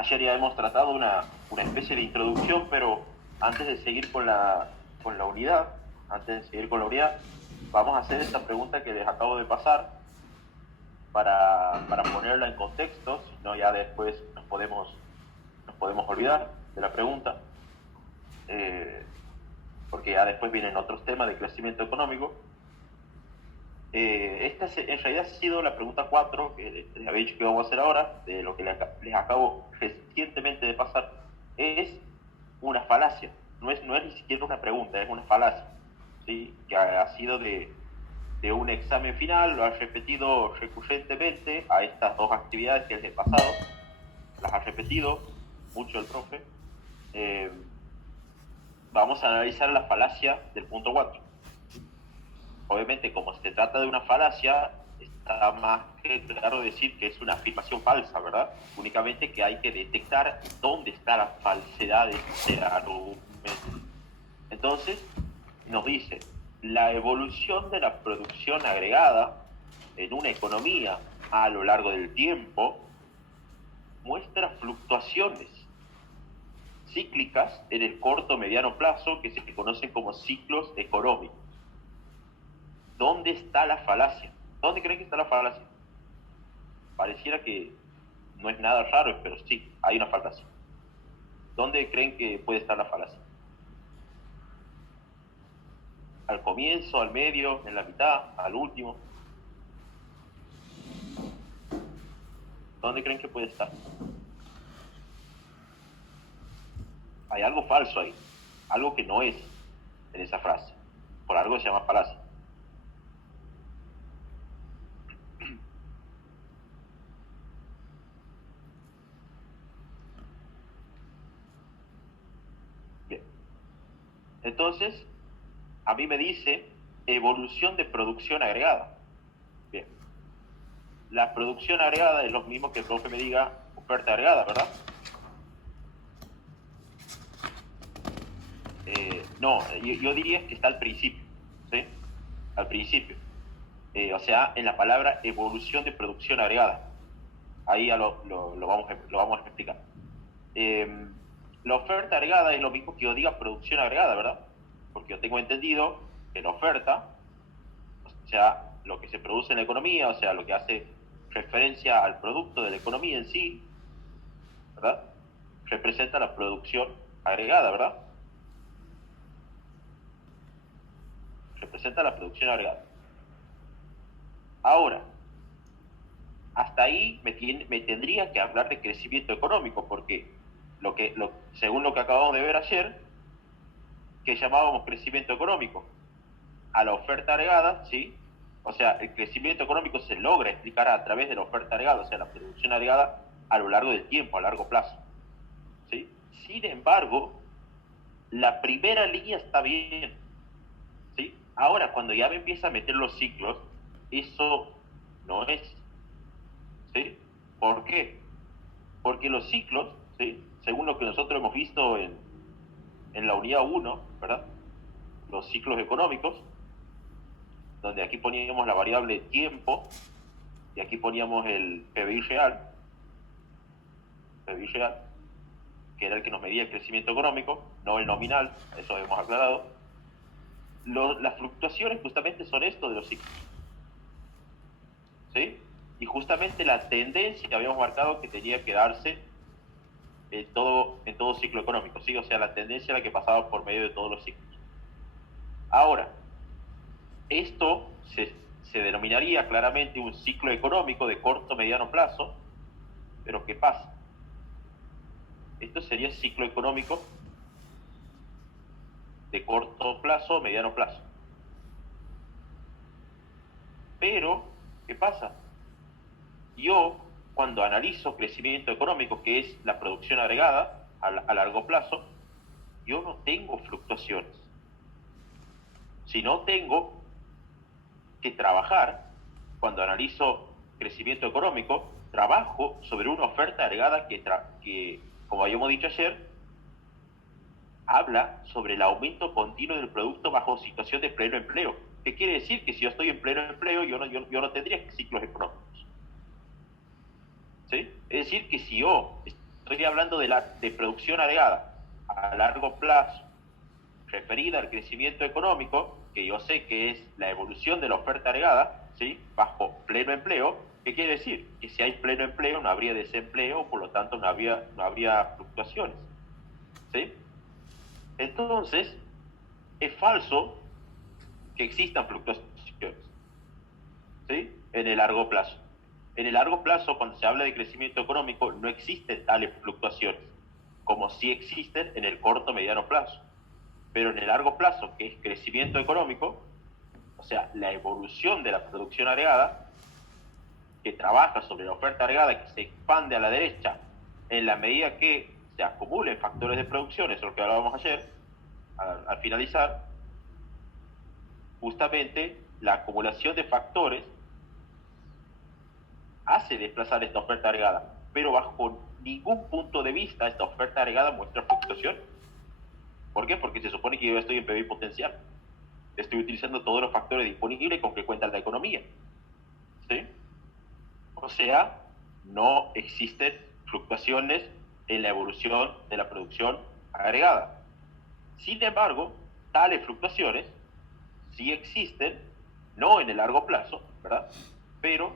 Ayer ya hemos tratado una especie de introducción, pero antes de seguir con la unidad, vamos a hacer esta pregunta que les acabo de pasar para ponerla en contexto, si no ya después nos podemos olvidar de la pregunta, porque ya después vienen otros temas de crecimiento económico. Esta en realidad ha sido la pregunta 4 que les había dicho que vamos a hacer ahora, de lo que les acabo recientemente de pasar. Es una falacia, no es ni siquiera una pregunta, es una falacia, ¿sí? Que ha sido de un examen final, lo ha repetido recurrentemente a estas dos actividades que les he pasado, las ha repetido mucho el profe. Vamos a analizar la falacia del punto 4. Obviamente, como se trata de una falacia, está más que claro decir que es una afirmación falsa, ¿verdad? Únicamente que hay que detectar dónde está la falsedad de este argumento. Entonces, nos dice, la evolución de la producción agregada en una economía a lo largo del tiempo muestra fluctuaciones cíclicas en el corto o mediano plazo que se conocen como ciclos económicos. ¿Dónde está la falacia? ¿Dónde creen que está la falacia? Pareciera que no es nada raro, pero sí, hay una falacia. ¿Dónde creen que puede estar la falacia? ¿Al comienzo, al medio, en la mitad, al último? ¿Dónde creen que puede estar? Hay algo falso ahí, algo que no es en esa frase. Por algo se llama falacia. Bien. Entonces, a mí me dice evolución de producción agregada. Bien. La producción agregada es lo mismo que el profe me diga oferta agregada, ¿verdad? No, yo diría que está al principio, ¿sí? Al principio. O sea, en la palabra evolución de producción agregada. Ahí ya lo vamos a explicar. La oferta agregada es lo mismo que yo diga producción agregada, ¿verdad? Porque yo tengo entendido que la oferta, o sea, lo que se produce en la economía, o sea, lo que hace referencia al producto de la economía en sí, ¿verdad? Representa la producción agregada, ¿verdad? Representa la producción agregada. Ahora, hasta ahí me tendría que hablar de crecimiento económico, porque según lo que acabamos de ver ayer, que llamábamos crecimiento económico, a la oferta agregada, ¿sí? O sea, el crecimiento económico se logra explicar a través de la oferta agregada, o sea, la producción agregada a lo largo del tiempo, a largo plazo, ¿sí? Sin embargo, la primera línea está bien, ¿sí? Ahora, cuando ya me empieza a meter los ciclos, eso no es, ¿sí? ¿Por qué? Porque los ciclos, ¿sí? Según lo que nosotros hemos visto en la unidad 1, ¿verdad? Los ciclos económicos, donde aquí poníamos la variable tiempo y aquí poníamos el PBI real, que era el que nos medía el crecimiento económico, no el nominal, eso hemos aclarado. Las fluctuaciones justamente son esto de los ciclos, ¿sí? Y justamente la tendencia que habíamos marcado que tenía que darse en todo ciclo económico, ¿sí? O sea, la tendencia era la que pasaba por medio de todos los ciclos. Ahora, esto se denominaría claramente un ciclo económico de corto o mediano plazo, pero ¿qué pasa? Esto sería ciclo económico de corto plazo o mediano plazo. Pero, ¿qué pasa? Yo, cuando analizo crecimiento económico, que es la producción agregada a largo plazo, yo no tengo fluctuaciones. Si no tengo que trabajar, cuando analizo crecimiento económico, trabajo sobre una oferta agregada que como habíamos dicho ayer, habla sobre el aumento continuo del producto bajo situación de pleno empleo. ¿Qué quiere decir? Que si yo estoy en pleno empleo, yo no tendría ciclos económicos, ¿sí? Es decir, que si yo estoy hablando de producción agregada a largo plazo, referida al crecimiento económico, que yo sé que es la evolución de la oferta agregada, ¿sí? Bajo pleno empleo. ¿Qué quiere decir? Que si hay pleno empleo no habría desempleo, por lo tanto no habría fluctuaciones, ¿sí? Entonces, es falso que existan fluctuaciones, ¿sí? En el largo plazo. En el largo plazo, cuando se habla de crecimiento económico, no existen tales fluctuaciones, como sí existen en el corto mediano plazo. Pero en el largo plazo, que es crecimiento económico, o sea, la evolución de la producción agregada, que trabaja sobre la oferta agregada, que se expande a la derecha en la medida que se acumulen factores de producción, eso es lo que hablábamos ayer, al finalizar, justamente la acumulación de factores hace desplazar esta oferta agregada, pero bajo ningún punto de vista esta oferta agregada muestra fluctuación. ¿Por qué? Porque se supone que yo estoy en PBI potencial. Estoy utilizando todos los factores disponibles con que cuenta la economía, ¿sí? O sea, no existen fluctuaciones en la evolución de la producción agregada. Sin embargo, tales fluctuaciones sí existen, no en el largo plazo, ¿verdad? Pero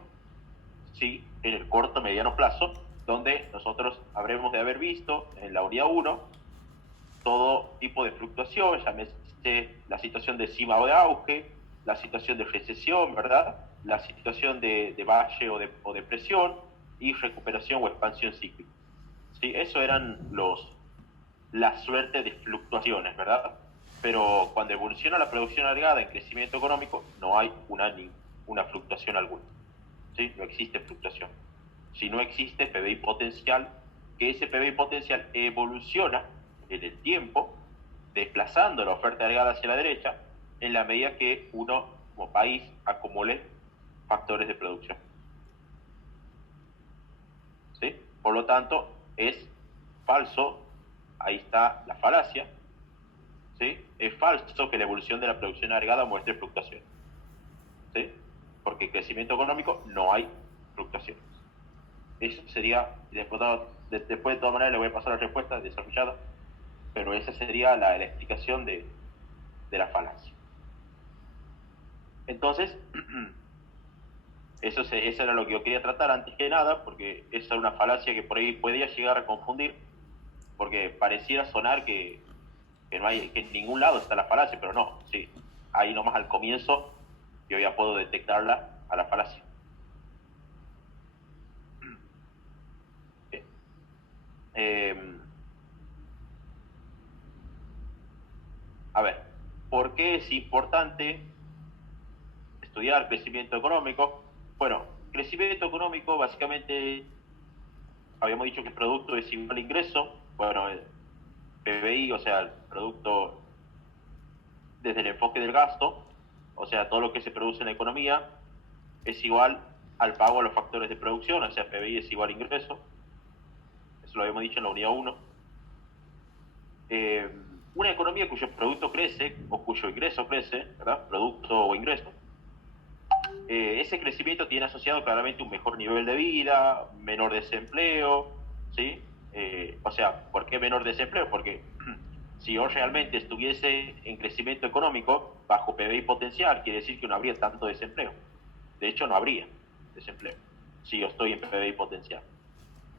sí en el corto mediano plazo, donde nosotros habremos de haber visto en la unidad 1 todo tipo de fluctuación, llámese la situación de cima o de auge, la situación de recesión, ¿verdad? La situación de valle o depresión y recuperación o expansión cíclica. ¿Sí? Eso eran la suerte de fluctuaciones, ¿verdad? Pero cuando evoluciona la producción agregada en crecimiento económico, no hay una fluctuación alguna. ¿Sí? No existe fluctuación. Si no existe PBI potencial, que ese PBI potencial evoluciona en el tiempo, desplazando la oferta agregada hacia la derecha, en la medida que uno, como país, acumule factores de producción. ¿Sí? Por lo tanto, es falso, ahí está la falacia, ¿sí? Es falso que la evolución de la producción agregada muestre fluctuación, ¿sí? Porque en crecimiento económico no hay fluctuaciones. Eso sería, después de todas maneras le voy a pasar la respuesta desarrollada, pero esa sería la explicación de la falacia. Entonces, eso era lo que yo quería tratar antes que nada, porque esa era una falacia que por ahí podía llegar a confundir, porque pareciera sonar que no hay, que en ningún lado está la falacia, pero no, sí, ahí nomás al comienzo yo ya puedo detectarla a la falacia. A ver, ¿por qué es importante estudiar crecimiento económico? Bueno, crecimiento económico básicamente habíamos dicho que el producto es igual a ingreso. Bueno, el PBI, o sea, el producto desde el enfoque del gasto, o sea, todo lo que se produce en la economía es igual al pago a los factores de producción, o sea, PBI es igual a ingreso. Eso lo habíamos dicho en la unidad 1. Una economía cuyo producto crece o cuyo ingreso crece, ¿verdad? Producto o ingreso, ese crecimiento tiene asociado claramente un mejor nivel de vida, menor desempleo, ¿sí? O sea, ¿por qué menor desempleo? Porque si yo realmente estuviese en crecimiento económico bajo PBI potencial, quiere decir que no habría tanto desempleo. De hecho, no habría desempleo si yo estoy en PBI potencial.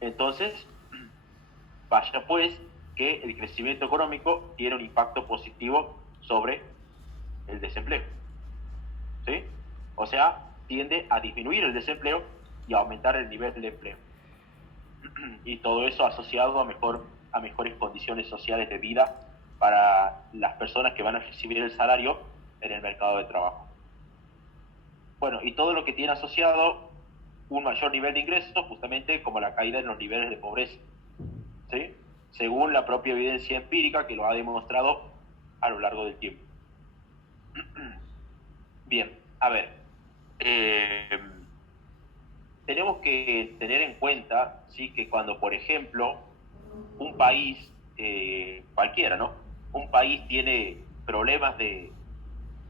Entonces, vaya pues que el crecimiento económico tiene un impacto positivo sobre el desempleo, ¿sí? O sea, tiende a disminuir el desempleo y a aumentar el nivel de empleo. Y todo eso asociado a mejores condiciones sociales de vida para las personas que van a recibir el salario en el mercado de trabajo. Bueno, y todo lo que tiene asociado un mayor nivel de ingresos, justamente como la caída en los niveles de pobreza, ¿sí? Según la propia evidencia empírica que lo ha demostrado a lo largo del tiempo. Bien, a ver, tenemos que tener en cuenta, ¿sí? Que cuando, por ejemplo, un país, cualquiera, ¿no? Un país tiene problemas en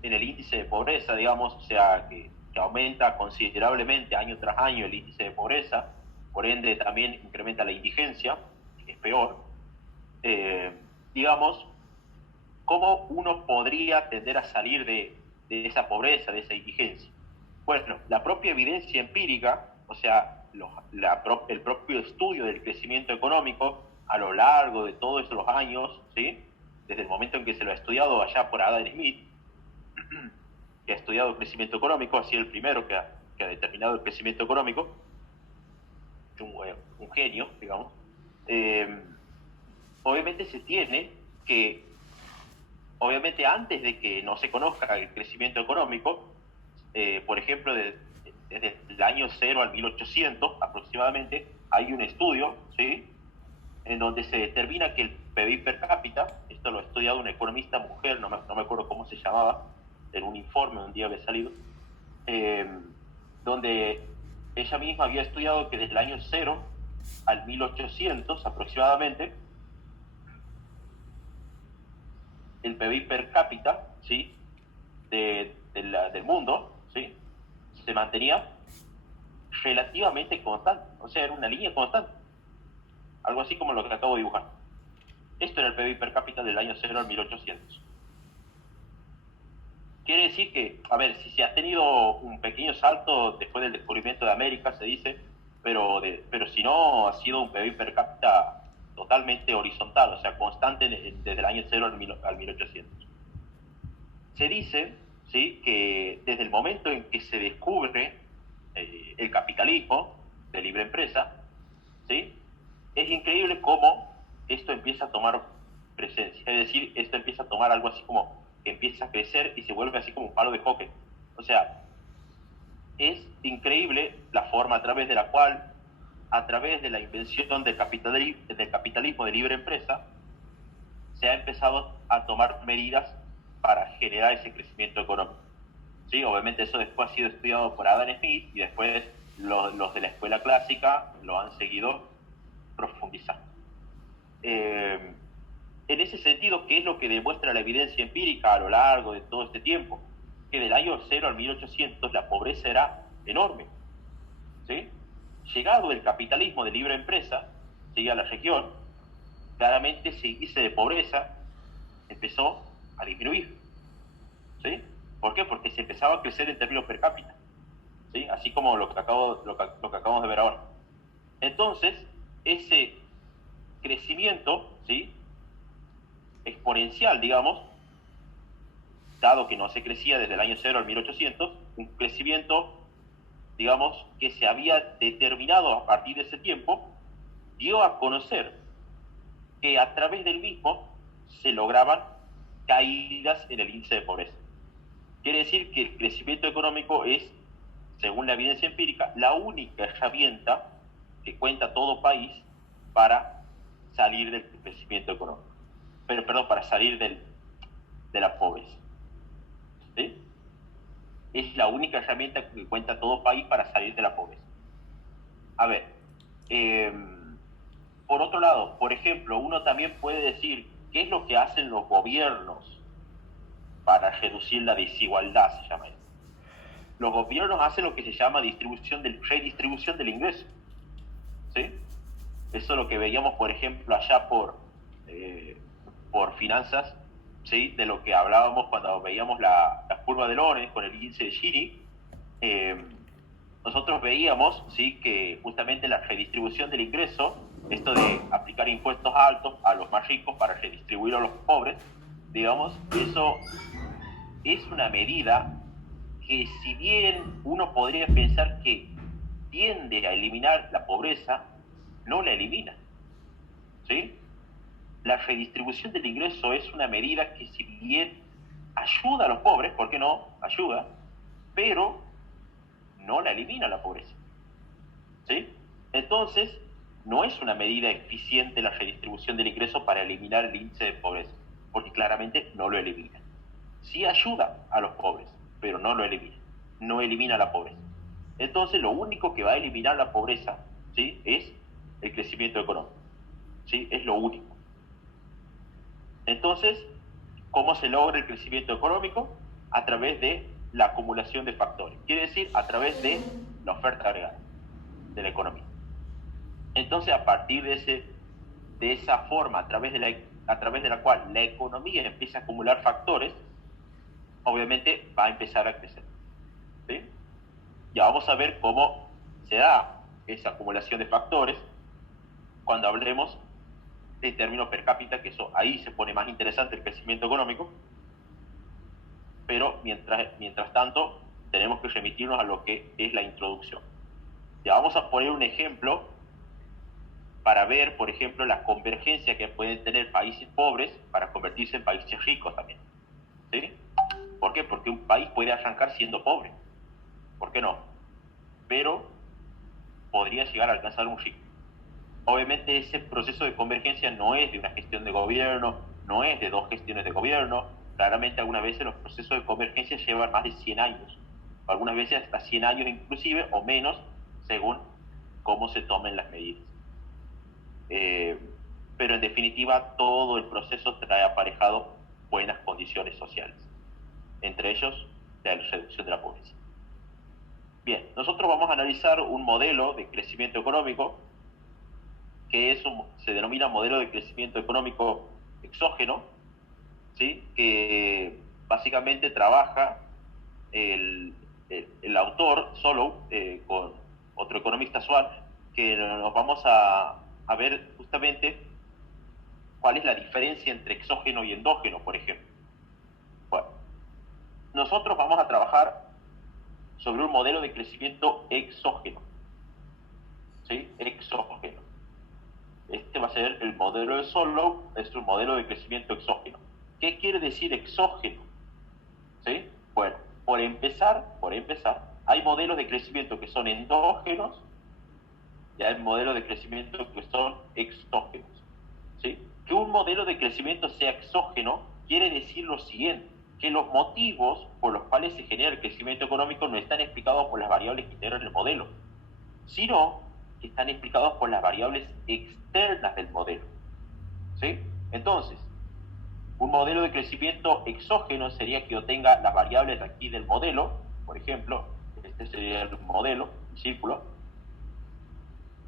el índice de pobreza, digamos, o sea, que aumenta considerablemente año tras año el índice de pobreza, por ende también incrementa la indigencia. es peor, digamos, ¿cómo uno podría tender a salir de esa pobreza, de esa indigencia? Bueno, la propia evidencia empírica, o sea, el propio estudio del crecimiento económico a lo largo de todos los años, ¿sí? Desde el momento en que se lo ha estudiado allá por Adam Smith, que ha estudiado el crecimiento económico, ha sido el primero que ha determinado el crecimiento económico, un genio, digamos, obviamente se tiene que, obviamente antes de que no se conozca el crecimiento económico, por ejemplo, desde el año 0 al 1800 aproximadamente, hay un estudio, ¿sí?, en donde se determina que el PBI per cápita, esto lo ha estudiado una economista mujer, no me acuerdo cómo se llamaba, en un informe un día había salido, donde ella misma había estudiado que desde el año 0 al 1800 aproximadamente, el PBI per cápita, ¿sí?, del mundo, ¿sí?, se mantenía relativamente constante, o sea, era una línea constante, algo así como lo que acabo de dibujar. Esto era el PBI per cápita del año 0 al 1800. Quiere decir que, a ver, si se ha tenido un pequeño salto después del descubrimiento de América, se dice, pero si no, ha sido un PBI per cápita totalmente horizontal, o sea, constante desde el año 0 al 1800. Se dice, ¿sí?, que desde el momento en que se descubre el capitalismo de libre empresa, ¿sí?, es increíble cómo esto empieza a tomar presencia. Es decir, esto empieza a tomar algo así como que empieza a crecer y se vuelve así como un palo de hockey. O sea, es increíble la forma a través de la cual, a través de la invención del capitalismo de libre empresa, se ha empezado a tomar medidas para generar ese crecimiento económico. ¿Sí? Obviamente eso después ha sido estudiado por Adam Smith y después los de la escuela clásica lo han seguido profundizando. En ese sentido, ¿qué es lo que demuestra la evidencia empírica a lo largo de todo este tiempo? Que del año 0 al 1800 la pobreza era enorme, ¿sí? Llegado el capitalismo de libre empresa, ¿sí?, a la región, claramente ese índice de pobreza empezó a disminuir, ¿sí? ¿Por qué? Porque se empezaba a crecer en términos per cápita, ¿sí?, así como lo que acabamos de ver ahora. Entonces, ese crecimiento, ¿sí?, exponencial, digamos, dado que no se crecía desde el año 0 al 1800, un crecimiento, digamos, que se había determinado a partir de ese tiempo, dio a conocer que a través del mismo se lograban caídas en el índice de pobreza. Quiere decir que el crecimiento económico es, según la evidencia empírica, la única herramienta que cuenta todo país para salir del crecimiento económico. Para salir de la pobreza. ¿Sí? Es la única herramienta que cuenta todo país para salir de la pobreza. A ver, por otro lado, por ejemplo, uno también puede decir, ¿qué es lo que hacen los gobiernos para reducir la desigualdad, se llama eso? Los gobiernos hacen lo que se llama redistribución del ingreso, ¿sí? Eso es lo que veíamos, por ejemplo, allá por finanzas, ¿sí?, de lo que hablábamos cuando veíamos la curva de Lorenz con el índice de Gini. Nosotros veíamos, ¿sí?, que justamente la redistribución del ingreso, esto de aplicar impuestos altos a los más ricos para redistribuir a los pobres, digamos, eso es una medida que, si bien uno podría pensar que tiende a eliminar la pobreza, no la elimina, ¿sí? La redistribución del ingreso es una medida que, si bien ayuda a los pobres, ¿por qué no? Ayuda, pero no la elimina la pobreza, ¿sí? Entonces, no es una medida eficiente la redistribución del ingreso para eliminar el índice de pobreza, porque claramente no lo elimina. Sí ayuda a los pobres, pero no lo elimina, no elimina la pobreza. Entonces, lo único que va a eliminar la pobreza, ¿sí?, es el crecimiento económico, ¿sí? Es lo único. Entonces, ¿cómo se logra el crecimiento económico? A través de la acumulación de factores. Quiere decir, a través de la oferta agregada de la economía. Entonces, a partir de ese de esa forma, a través de la cual la economía empieza a acumular factores, obviamente va a empezar a crecer. ¿Sí? Ya vamos a ver cómo se da esa acumulación de factores cuando hablemos de términos per cápita, que eso ahí se pone más interesante el crecimiento económico, pero mientras tanto tenemos que remitirnos a lo que es la introducción. Ya vamos a poner un ejemplo para ver, por ejemplo, la convergencia que pueden tener países pobres para convertirse en países ricos también. ¿Sí? ¿Por qué? Porque un país puede arrancar siendo pobre. ¿Por qué no? Pero podría llegar a alcanzar un rico. Obviamente ese proceso de convergencia no es de una gestión de gobierno, no es de 2 gestiones de gobierno. Claramente algunas veces los procesos de convergencia llevan más de 100 años, algunas veces hasta 100 años inclusive, o menos, según cómo se tomen las medidas. Pero en definitiva todo el proceso trae aparejado buenas condiciones sociales, entre ellos la reducción de la pobreza. Bien, nosotros vamos a analizar un modelo de crecimiento económico que se denomina modelo de crecimiento económico exógeno, ¿sí? Que básicamente trabaja el autor Solow con otro economista, Swan, que nos vamos a ver justamente cuál es la diferencia entre exógeno y endógeno, por ejemplo. Bueno, nosotros vamos a trabajar sobre un modelo de crecimiento exógeno, ¿sí? Exógeno. Este va a ser el modelo de Solow, es un modelo de crecimiento exógeno. ¿Qué quiere decir exógeno? ¿Sí? Bueno, por empezar, hay modelos de crecimiento que son endógenos y hay modelos de crecimiento que son exógenos. ¿Sí? Que un modelo de crecimiento sea exógeno quiere decir lo siguiente, que los motivos por los cuales se genera el crecimiento económico no están explicados por las variables que integran el modelo, sino que están explicados por las variables externas del modelo. ¿Sí? Entonces, un modelo de crecimiento exógeno sería que yo tenga las variables aquí del modelo, por ejemplo, este sería el modelo, el círculo,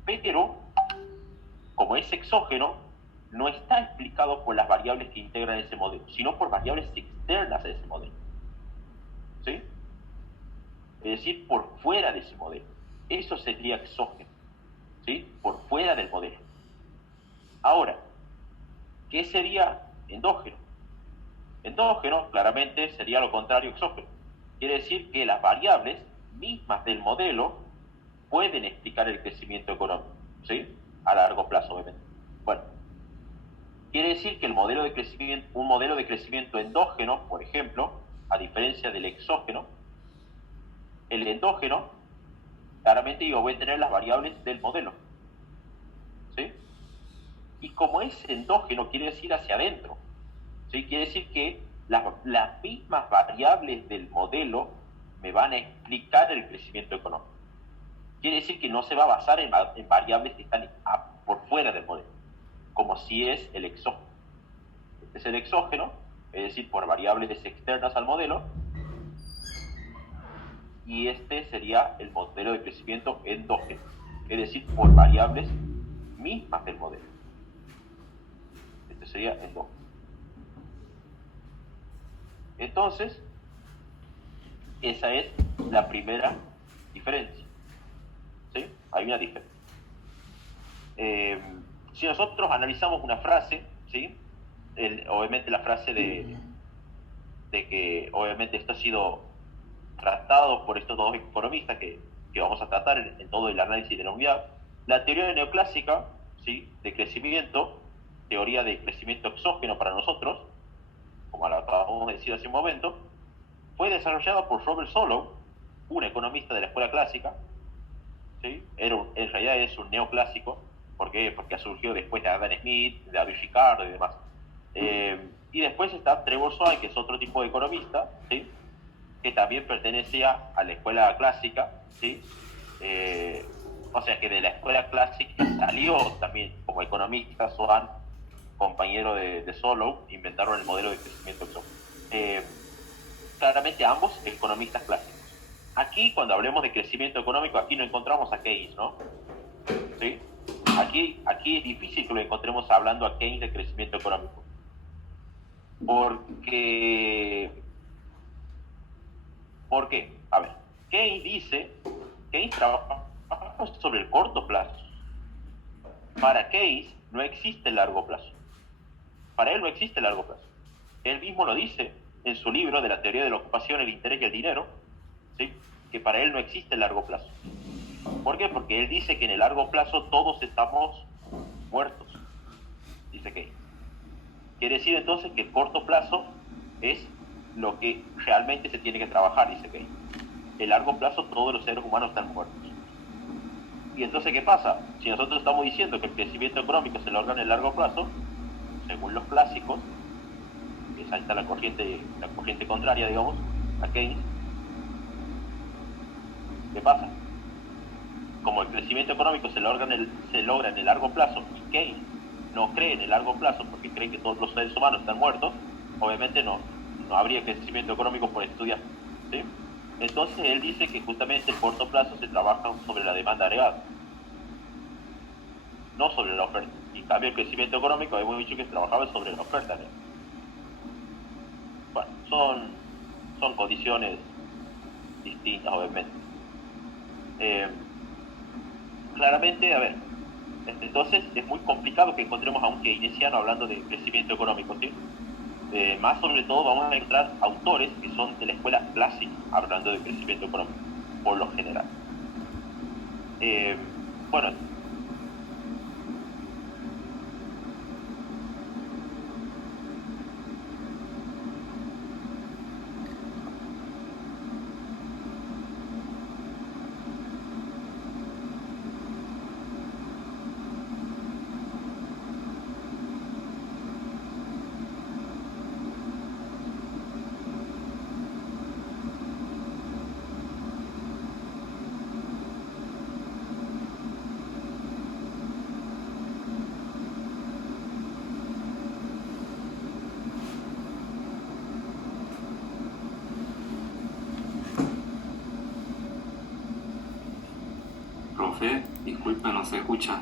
pero como es exógeno, no está explicado por las variables que integran ese modelo, sino por variables externas a ese modelo. ¿Sí? Es decir, por fuera de ese modelo. Eso sería exógeno, ¿sí? Por fuera del modelo. Ahora, ¿qué sería endógeno? Endógeno, claramente, sería lo contrario exógeno. Quiere decir que las variables mismas del modelo pueden explicar el crecimiento económico, ¿sí? A largo plazo, obviamente. Bueno, quiere decir que un modelo de crecimiento endógeno, por ejemplo, a diferencia del exógeno, el endógeno, claramente yo voy a tener las variables del modelo, ¿sí? Y como es endógeno, quiere decir hacia adentro, ¿sí? Quiere decir que las mismas variables del modelo me van a explicar el crecimiento económico. Quiere decir que no se va a basar en variables que están por fuera del modelo, como si es el exógeno. Este es el exógeno, es decir, por variables externas al modelo, y este sería el modelo de crecimiento endógeno, es decir, por variables mismas del modelo. Este sería endógeno. Entonces, esa es la primera diferencia. ¿Sí? Hay una diferencia. Si nosotros analizamos una frase, ¿sí? Obviamente la frase de que obviamente esto ha sido tratado por estos dos economistas que vamos a tratar en todo el análisis de la unidad, la teoría neoclásica, ¿sí? De crecimiento, teoría de crecimiento exógeno para nosotros, como lo acabamos de decir hace un momento, fue desarrollada por Robert Solow, un economista de la escuela clásica, ¿sí? En realidad es un neoclásico. ¿Por qué? Porque ha surgido después de Adam Smith, de David Ricardo y demás. Y después está Trevor Swain, que es otro tipo de economista, ¿sí? Que también pertenecía a la escuela clásica, ¿sí? O sea que de la escuela clásica salió también como economista Swain, compañero de Solow, inventaron el modelo de crecimiento exógeno. Claramente ambos economistas clásicos. Aquí, cuando hablemos de crecimiento económico, aquí no encontramos a Keynes, ¿no? ¿Sí? aquí es difícil que lo encontremos hablando a Keynes de crecimiento económico. ¿Por qué? A ver, Keynes trabaja sobre el corto plazo. Para Keynes no existe el largo plazo. Para él no existe el largo plazo. Él mismo lo dice en su libro de la teoría de la ocupación, el interés y el dinero, ¿sí? Que para él no existe el largo plazo. ¿Por qué? Porque él dice que en el largo plazo todos estamos muertos, dice Keynes. Quiere decir entonces que el corto plazo es lo que realmente se tiene que trabajar, dice Keynes. El largo plazo todos los seres humanos están muertos. Y entonces, ¿qué pasa? Si nosotros estamos diciendo que el crecimiento económico se logra en el largo plazo, según los clásicos, ahí está la corriente contraria, digamos, a Keynes, ¿qué pasa? Como el crecimiento económico se logra en el largo plazo y Keynes no cree en el largo plazo porque cree que todos los seres humanos están muertos, obviamente no habría crecimiento económico por estudiar, ¿sí? Entonces él dice que justamente el corto plazo se trabaja sobre la demanda agregada, no sobre la oferta. En cambio el crecimiento económico hemos dicho que se trabajaba sobre la oferta, ¿no? Bueno, son condiciones distintas, obviamente. Claramente, a ver, entonces es muy complicado que encontremos a un keynesiano hablando de crecimiento económico, ¿sí? Más sobre todo vamos a encontrar autores que son de la escuela clásica hablando de crecimiento económico, por lo general. Bueno, Profe, disculpe, no se escucha.